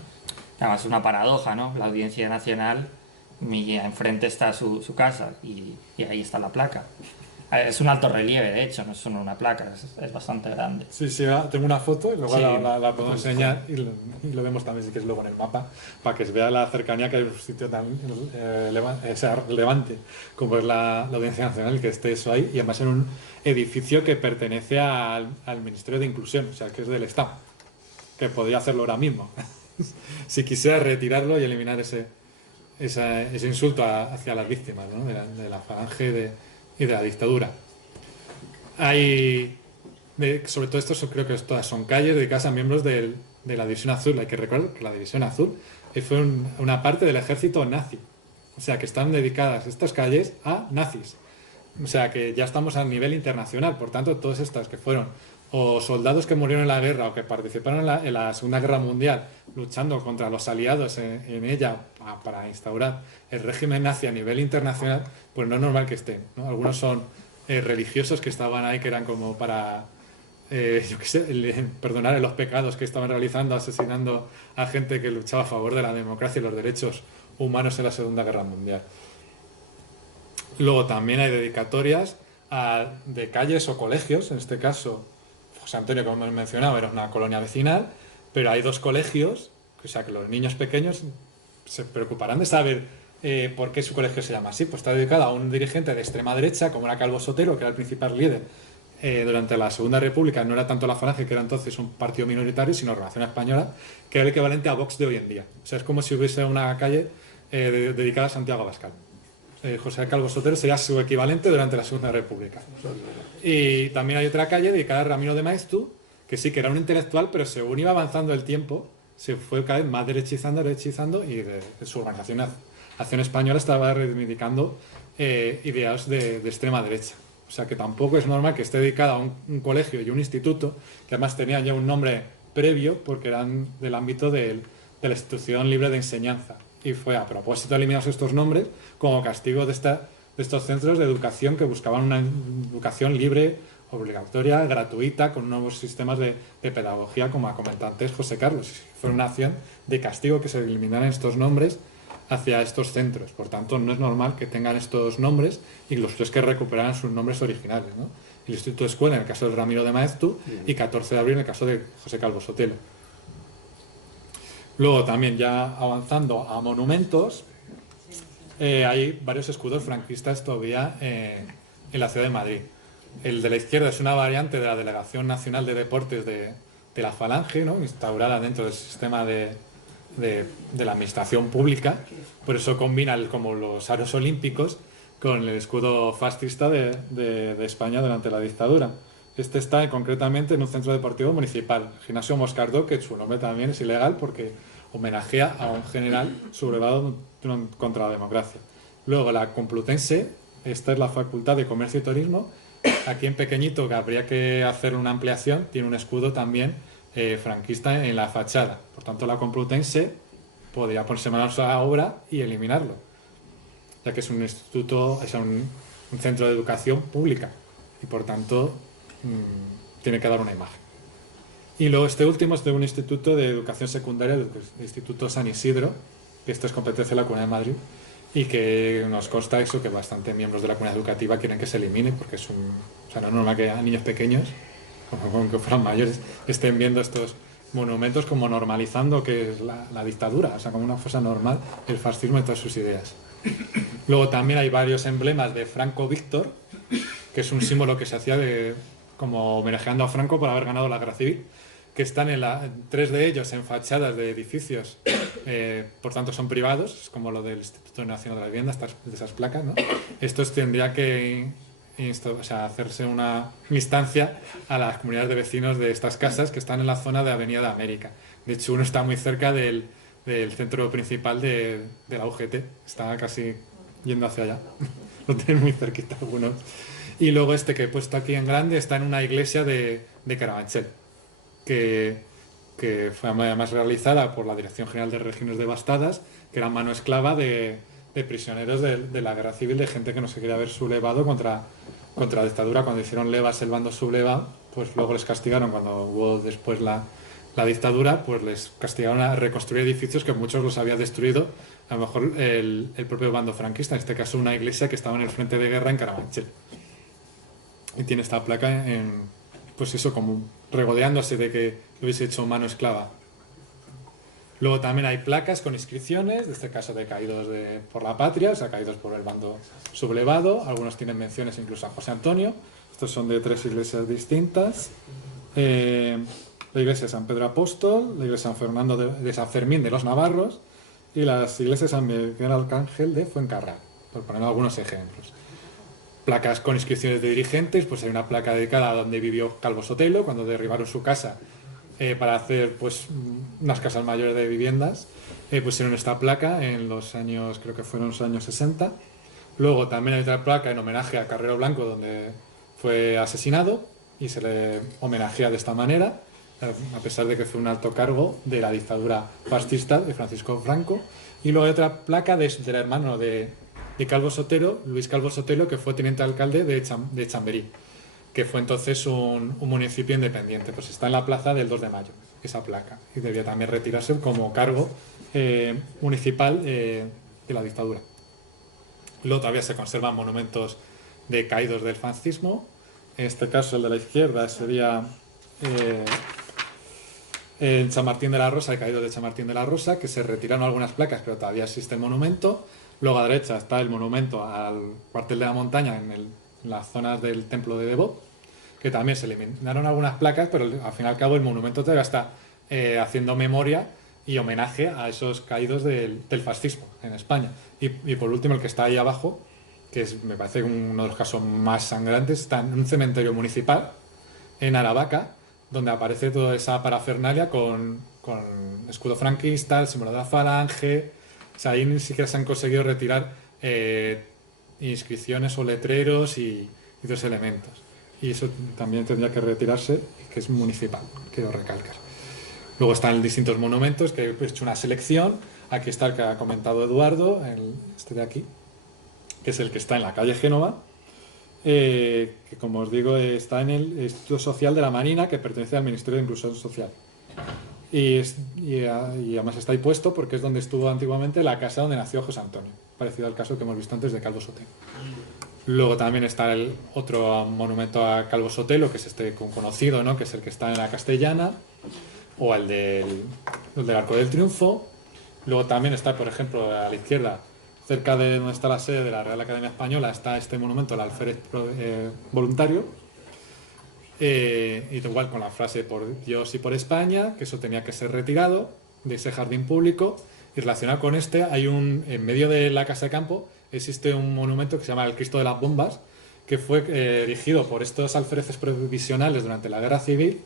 Además es una paradoja, ¿no? La Audiencia Nacional, enfrente está su casa y ahí está la placa. Es un alto relieve, de hecho, no es solo una placa, es bastante grande. Sí, tengo una foto y luego la puedo enseñar y lo vemos también si quieres luego en el mapa para que se vea la cercanía que hay en un sitio tan relevante como es la Audiencia Nacional, que esté eso ahí, y además en un edificio que pertenece al Ministerio de Inclusión, o sea, que es del Estado, que podría hacerlo ahora mismo. Si quisiera retirarlo y eliminar ese insulto hacia las víctimas, ¿no? de la Falange y de la dictadura. Sobre todo esto, creo que todas son calles dedicadas a miembros de la División Azul. Hay que recordar que la División Azul fue una parte del ejército nazi. O sea, que están dedicadas estas calles a nazis. O sea, que ya estamos a nivel internacional. Por tanto, todas estas que fueron o soldados que murieron en la guerra o que participaron en la Segunda Guerra Mundial luchando contra los aliados en ella para instaurar el régimen nazi a nivel internacional, pues no es normal que estén, ¿no? Algunos son religiosos que estaban ahí, que eran como para, perdonar los pecados que estaban realizando, asesinando a gente que luchaba a favor de la democracia y los derechos humanos en la Segunda Guerra Mundial. Luego también hay dedicatorias de calles o colegios. En este caso José Antonio, como hemos mencionado, era una colonia vecinal, pero hay 2 colegios, o sea que los niños pequeños se preocuparán de saber por qué su colegio se llama así. Pues está dedicado a un dirigente de extrema derecha, como era Calvo Sotelo, que era el principal líder durante la Segunda República. No era tanto la Falange, que era entonces un partido minoritario, sino Renovación Española, que era el equivalente a Vox de hoy en día. O sea, es como si hubiese una calle dedicada a Santiago Abascal. José Calvo Sotelo sería su equivalente durante la Segunda República. Y también hay otra calle dedicada a Ramiro de Maeztu, que sí que era un intelectual, pero según iba avanzando el tiempo, se fue cada vez más derechizando y su organización Acción Española estaba reivindicando ideas de extrema derecha. O sea que tampoco es normal que esté dedicada a un colegio y un instituto, que además tenían ya un nombre previo porque eran del ámbito de la institución libre de enseñanza. Y fue a propósito de eliminar estos nombres como castigo de estos centros de educación que buscaban una educación libre, obligatoria, gratuita, con nuevos sistemas de pedagogía, como ha comentado antes José Carlos. Fue una acción de castigo que se eliminaran estos nombres hacia estos centros. Por tanto, no es normal que tengan estos nombres y los tres que recuperaran sus nombres originales, ¿no? El Instituto de Escuela en el caso de Ramiro de Maeztu y 14 de abril en el caso de José Calvo Sotelo. Luego también ya avanzando a monumentos, hay varios escudos franquistas todavía en la ciudad de Madrid. El de la izquierda es una variante de la Delegación Nacional de Deportes de la Falange, ¿no? Instaurada dentro del sistema de la administración pública. Por eso combina como los aros olímpicos con el escudo fascista de España durante la dictadura. Este está concretamente en un centro deportivo municipal, Gimnasio Moscardó, que su nombre también es ilegal porque homenajea a un general sublevado contra la democracia. Luego la Complutense, esta es la Facultad de Comercio y Turismo. Aquí en pequeñito, que habría que hacer una ampliación, tiene un escudo también franquista en la fachada. Por tanto, la Complutense podría ponerse manos a la obra y eliminarlo, ya que es un instituto, es un centro de educación pública y por tanto tiene que dar una imagen. Y luego este último es de un instituto de educación secundaria, el Instituto San Isidro, que esto es competencia de la Comunidad de Madrid y que nos consta eso, que bastante miembros de la comunidad educativa quieren que se elimine porque es o sea, no es normal que a niños pequeños, como que fueran mayores, estén viendo estos monumentos como normalizando que es la dictadura, o sea, como una cosa normal, el fascismo y todas sus ideas. Luego también hay varios emblemas de Franco Víctor, que es un símbolo que se hacía como homenajeando a Franco por haber ganado la guerra civil, que están tres de ellos en fachadas de edificios, por tanto son privados, es como lo del Instituto Nacional de la Vivienda, de esas placas, ¿no? Estos tendría que hacerse una instancia a las comunidades de vecinos de estas casas que están en la zona de Avenida de América. De hecho, uno está muy cerca del centro principal de la UGT, está casi yendo hacia allá, lo tienen muy cerquita algunos. Y luego este que he puesto aquí en grande está en una iglesia de Carabanchel, que fue además realizada por la Dirección General de Regiones Devastadas, que era mano esclava de prisioneros de la guerra civil, de gente que no se quería ver sublevado contra la dictadura. Cuando hicieron levas el bando sublevado, pues luego les castigaron, cuando hubo después la dictadura, pues les castigaron a reconstruir edificios que muchos los había destruido, a lo mejor el propio bando franquista, en este caso una iglesia que estaba en el frente de guerra en Carabanchel. Y tiene esta placa pues eso, como regodeándose de que lo hubiese hecho mano esclava. Luego también hay placas con inscripciones, en este caso de caídos por la patria, o sea, caídos por el bando sublevado. Algunos tienen menciones incluso a José Antonio. Estos son de tres iglesias distintas. La iglesia de San Pedro Apóstol, la iglesia de San Fernando de San Fermín de los Navarros y las iglesias de San Miguel Arcángel de Fuencarral, por poner algunos ejemplos. Placas con inscripciones de dirigentes, pues hay una placa dedicada a donde vivió Calvo Sotelo cuando derribaron su casa para hacer pues unas casas mayores de viviendas. Pusieron esta placa en los años, creo que fueron los años 60. Luego también hay otra placa en homenaje a Carrero Blanco, donde fue asesinado y se le homenajea de esta manera, a pesar de que fue un alto cargo de la dictadura fascista de Francisco Franco. Y luego hay otra placa del hermano de Calvo Sotelo, Luis Calvo Sotelo, que fue teniente alcalde de Chamberí, que fue entonces un municipio independiente. Pues está en la plaza del 2 de mayo, esa placa, y debía también retirarse como cargo municipal de la dictadura. Luego todavía se conservan monumentos de caídos del fascismo. En este caso, el de la izquierda sería en San Martín de la Rosa, el caído de San Martín de la Rosa, que se retiraron algunas placas, pero todavía existe el monumento. Luego a la derecha está el monumento al cuartel de la montaña en las zonas del templo de Devot, que también se eliminaron algunas placas, pero al fin y al cabo el monumento todavía está haciendo memoria y homenaje a esos caídos del fascismo en España. Y por último, el que está ahí abajo, que me parece uno de los casos más sangrantes, está en un cementerio municipal en Aravaca, donde aparece toda esa parafernalia con con escudo franquista, el símbolo de la falange. O sea, ahí ni siquiera se han conseguido retirar inscripciones o letreros y otros elementos. Y eso también tendría que retirarse, que es municipal, quiero recalcar. Luego están distintos monumentos, que he hecho una selección. Aquí está el que ha comentado Eduardo, este de aquí, que es el que está en la calle Génova, que como os digo está en el Instituto Social de la Marina, que pertenece al Ministerio de Inclusión Social. Y además está ahí puesto porque es donde estuvo antiguamente la casa donde nació José Antonio, parecido al caso que hemos visto antes de Calvo Sotelo. Luego también está el otro monumento a Calvo Sotelo, que es este conocido, ¿no? Que es el que está en la Castellana, o el del Arco del Triunfo. Luego también está, por ejemplo, a la izquierda, cerca de donde está la sede de la Real Academia Española, está este monumento, el alférez voluntario, y igual con la frase por Dios y por España, que eso tenía que ser retirado de ese jardín público. Y relacionado con este, en medio de la Casa de Campo, existe un monumento que se llama el Cristo de las Bombas, que fue erigido por estos alféreces provisionales durante la Guerra Civil,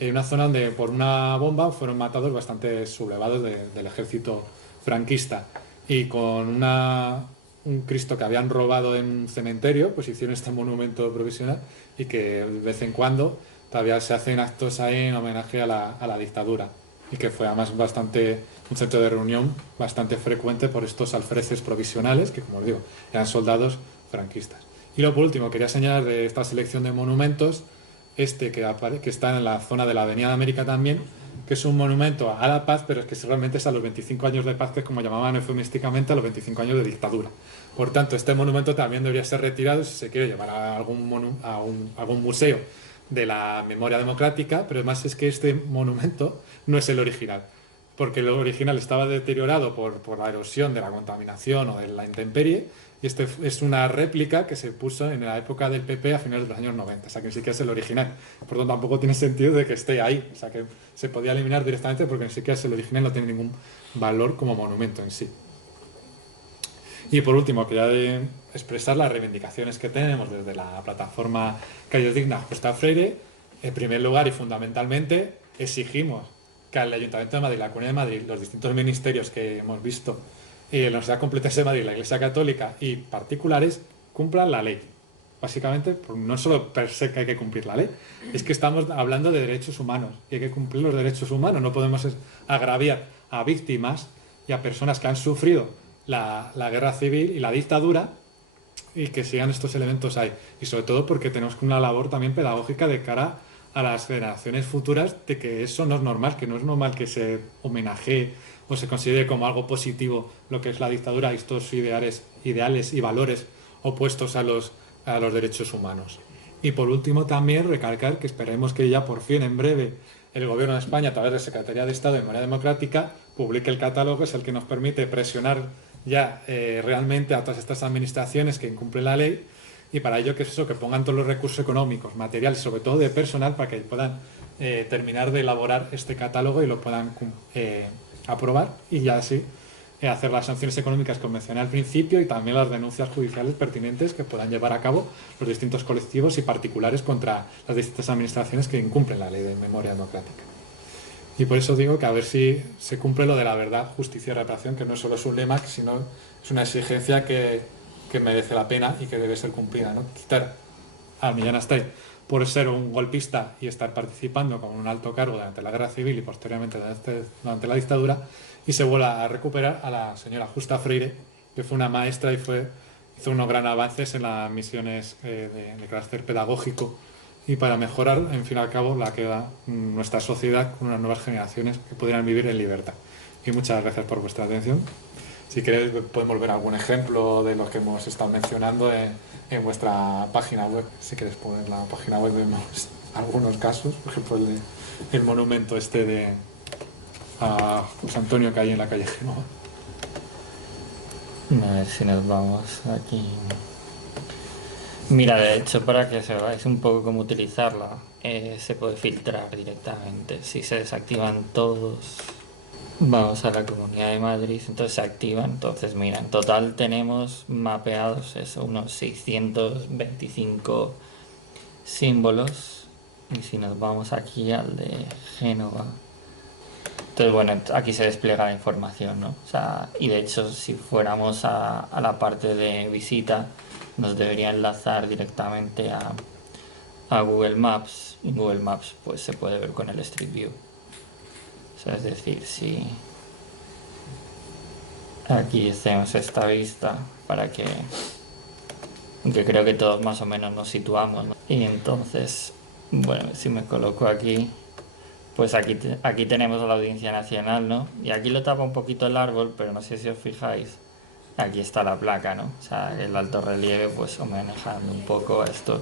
en una zona donde por una bomba fueron matados bastantes sublevados del ejército franquista. Y con un Cristo que habían robado en un cementerio, pues hicieron este monumento provisional, y que de vez en cuando todavía se hacen actos ahí en homenaje a la dictadura, y que fue además un centro de reunión bastante frecuente por estos alféreces provisionales, que como os digo, eran soldados franquistas. Y luego por último quería señalar de esta selección de monumentos que está en la zona de la Avenida de América también, que es un monumento a la paz, pero es que realmente es a los 25 años de paz, que es como llamaban eufemísticamente a los 25 años de dictadura. Por tanto, este monumento también debería ser retirado si se quiere llevar a algún museo de la memoria democrática, pero además es que este monumento no es el original, porque el original estaba deteriorado por la erosión de la contaminación o de la intemperie, y este es una réplica que se puso en la época del PP a finales de los años 90, o sea que sí que es el original. Por tanto, tampoco tiene sentido de que esté ahí, o sea que se podía eliminar directamente porque ni siquiera es el original, no tiene ningún valor como monumento en sí. Y por último, quería expresar las reivindicaciones que tenemos desde la plataforma Calles Dignas Justa Freire. En primer lugar y fundamentalmente, exigimos que al Ayuntamiento de Madrid, la Comunidad de Madrid, los distintos ministerios que hemos visto, la Universidad Complutense de Madrid, la Iglesia Católica y particulares cumplan la ley. Básicamente, no solo per se que hay que cumplir la ley, es que estamos hablando de derechos humanos y hay que cumplir los derechos humanos. No podemos agraviar a víctimas y a personas que han sufrido la guerra civil y la dictadura, y que sigan estos elementos ahí. Y sobre todo porque tenemos una labor también pedagógica de cara a las generaciones futuras, de que eso no es normal, que no es normal que se homenajee o se considere como algo positivo lo que es la dictadura y estos ideales y valores opuestos a los derechos humanos. Y por último también recalcar que esperemos que ya por fin en breve el Gobierno de España, a través de la Secretaría de Estado de Memoria Democrática, publique el catálogo, es el que nos permite presionar ya realmente a todas estas administraciones que incumplen la ley, y para ello que es eso, que pongan todos los recursos económicos, materiales, sobre todo de personal, para que puedan terminar de elaborar este catálogo y lo puedan aprobar, y ya así hacer las sanciones económicas que mencioné al principio, y también las denuncias judiciales pertinentes que puedan llevar a cabo los distintos colectivos y particulares contra las distintas administraciones que incumplen la ley de memoria democrática. Y por eso digo que a ver si se cumple lo de la verdad, justicia y reparación, que no solo es un lema, sino es una exigencia que merece la pena y que debe ser cumplida, ¿no? Quitar a Millán Astray por ser un golpista y estar participando como un alto cargo durante la Guerra Civil y posteriormente durante la dictadura, y se vuelva a recuperar a la señora Justa Freire, que fue una maestra y hizo unos grandes avances en las misiones de carácter pedagógico y para mejorar, en fin y al cabo, la que da nuestra sociedad con unas nuevas generaciones que pudieran vivir en libertad. Y muchas gracias por vuestra atención. Si queréis, podemos ver algún ejemplo de los que hemos estado mencionando en vuestra página web. Si queréis poner la página web, vemos algunos casos. Por ejemplo, el monumento a José Antonio que hay en la calle Génova. A ver si nos vamos aquí. Mira, de hecho, para que sepáis un poco cómo utilizarla, se puede filtrar directamente. Si se desactivan todos, vamos a la Comunidad de Madrid, entonces se activa. Entonces, mira, en total tenemos mapeados unos 625 símbolos. Y si nos vamos aquí al de Génova, Entonces, bueno, aquí se despliega la información, ¿no? O sea, y de hecho, si fuéramos a la parte de visita, nos debería enlazar directamente a Google Maps. Y en Google Maps pues se puede ver con el Street View. O sea, es decir, si aquí hacemos esta vista para que creo que todos más o menos nos situamos, ¿no? Y entonces, bueno, si me coloco aquí, pues aquí tenemos a la Audiencia Nacional, ¿no? Y aquí lo tapa un poquito el árbol, pero no sé si os fijáis, aquí está la placa, ¿no? O sea, el alto relieve pues homenajeando un poco a esto.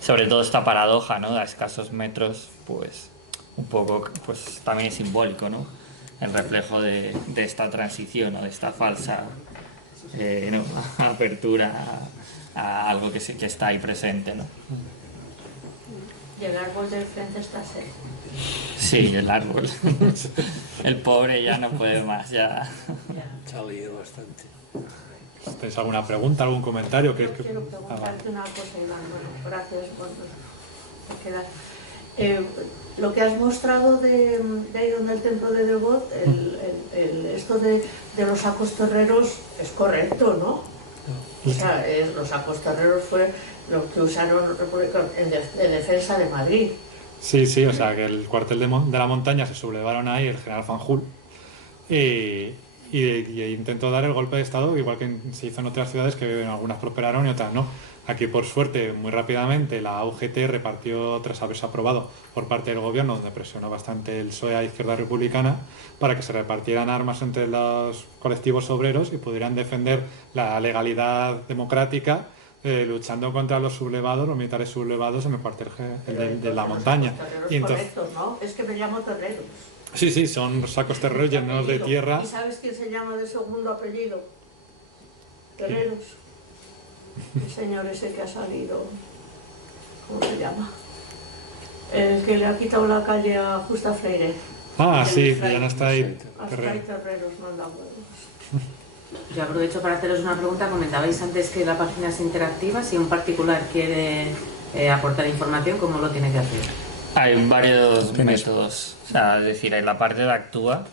Sobre todo esta paradoja, ¿no? A escasos metros, pues un poco, pues también es simbólico, ¿no? El reflejo de esta transición o de esta falsa ¿no? apertura a algo que está ahí presente, ¿no? Y el árbol del frente está seco. Sí, el árbol. El pobre ya no puede más, ya. Se ha oído bastante. ¿Tenéis alguna pregunta, algún comentario? Yo quiero preguntarte una cosa, Iván. Bueno, gracias por quedar. Lo que has mostrado de ahí donde el templo de Devot, esto de los sacos torreros es correcto, ¿no? O sea, los sacos torreros fue lo que usaron en defensa de Madrid. Sí, sí, o sea, que el cuartel de la montaña se sublevaron ahí el general Fanjul y intentó dar el golpe de estado, igual que se hizo en otras ciudades que algunas prosperaron y otras no. Aquí, por suerte, muy rápidamente la UGT repartió, tras haberse aprobado por parte del gobierno, donde presionó bastante el PSOE a Izquierda Republicana, para que se repartieran armas entre los colectivos obreros y pudieran defender la legalidad democrática, luchando contra los sublevados, los militares sublevados en el cuartel de la montaña. Y entonces, correctos, ¿no? Es que me llamo Torreros. Sí, sí, son sacos terreros llenos de tierra. ¿Y sabes quién se llama de segundo apellido? Torreros. El señor ese que ha salido, ¿cómo se llama? El que le ha quitado la calle a Justa Freire. Ah, sí, que ya no está ahí. Hasta ahí Torreros, manda huevos. Yo aprovecho para haceros una pregunta. Comentabais antes que la página es interactiva. Si un particular quiere aportar información, ¿cómo lo tiene que hacer? Hay varios métodos. O sea, es decir, en la parte de Actúa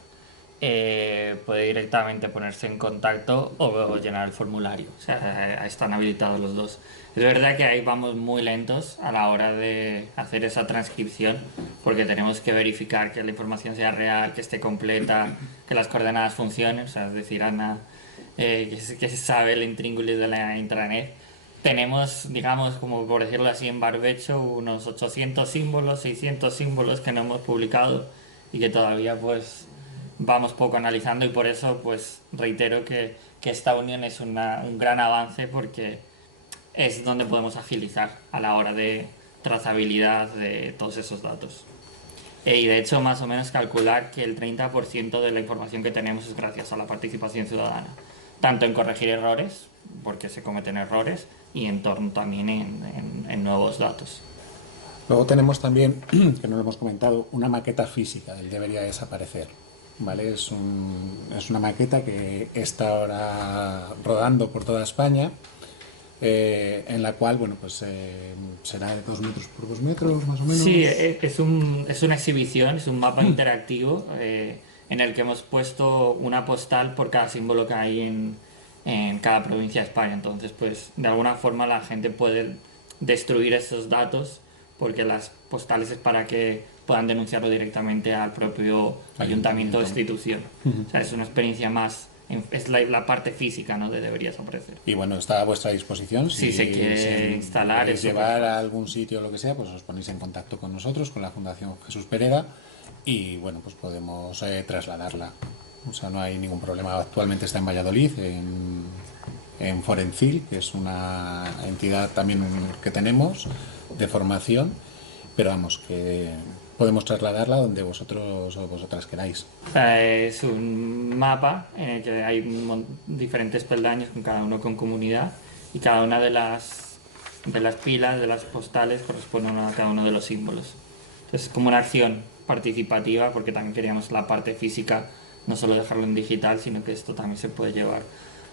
puede directamente ponerse en contacto o llenar el formulario. O sea, están habilitados los dos. Es verdad que ahí vamos muy lentos a la hora de hacer esa transcripción, porque tenemos que verificar que la información sea real, que esté completa, que las coordenadas funcionen. O sea, es decir, Ana, que sabe el intríngulis de la intranet. Tenemos, digamos, como por decirlo así, en barbecho unos 800 símbolos, 600 símbolos que no hemos publicado y que todavía pues vamos poco analizando, y por eso pues reitero que esta unión es un gran avance, porque es donde podemos agilizar a la hora de trazabilidad de todos esos datos. Y de hecho más o menos calcular que el 30% de la información que tenemos es gracias a la participación ciudadana, tanto en corregir errores, porque se cometen errores, y en torno también en nuevos datos. Luego tenemos también, que no lo hemos comentado, una maqueta física del Debería Desaparecer. ¿Vale? Es una maqueta que está ahora rodando por toda España, en la cual, bueno, pues será de 2 metros por 2 metros, más o menos. Sí, es una exhibición, es un mapa interactivo en el que hemos puesto una postal por cada símbolo que hay en cada provincia de España. Entonces, pues de alguna forma la gente puede destruir esos datos, porque las postales es para que puedan denunciarlo directamente al propio ayuntamiento o institución. O sea, es una experiencia más, es la parte física, ¿no?, de Debería Desaparecer. Y bueno, está a vuestra disposición. Si se quiere instalar, eso, llevar a algún sitio o lo que sea, pues os ponéis en contacto con nosotros, con la Fundación Jesús Pereda, y bueno, pues podemos trasladarla. O sea, no hay ningún problema. Actualmente está en Valladolid, en Forencil, que es una entidad también que tenemos de formación, pero vamos, que podemos trasladarla donde vosotros o vosotras queráis. Es un mapa en el que hay diferentes peldaños, con cada uno con comunidad, y cada una de las pilas, de las postales, corresponden a cada uno de los símbolos. Entonces es como una acción participativa, porque también queríamos la parte física, no solo dejarlo en digital, sino que esto también se puede llevar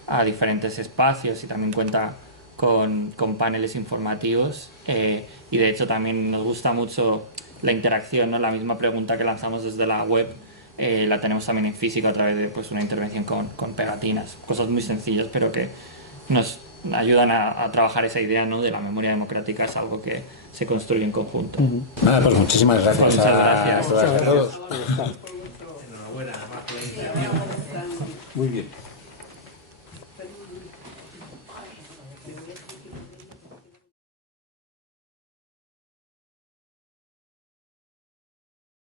a diferentes espacios, y también cuenta con paneles informativos, y de hecho también nos gusta mucho la interacción, ¿no? La misma pregunta que lanzamos desde la web, la tenemos también en física a través de pues, una intervención con pegatinas, cosas muy sencillas pero que nos ayudan a trabajar esa idea, ¿no?, de la memoria democrática, es algo que se construye en conjunto. Nada, pues muchísimas gracias. Muchas gracias. A todos. Muy bien.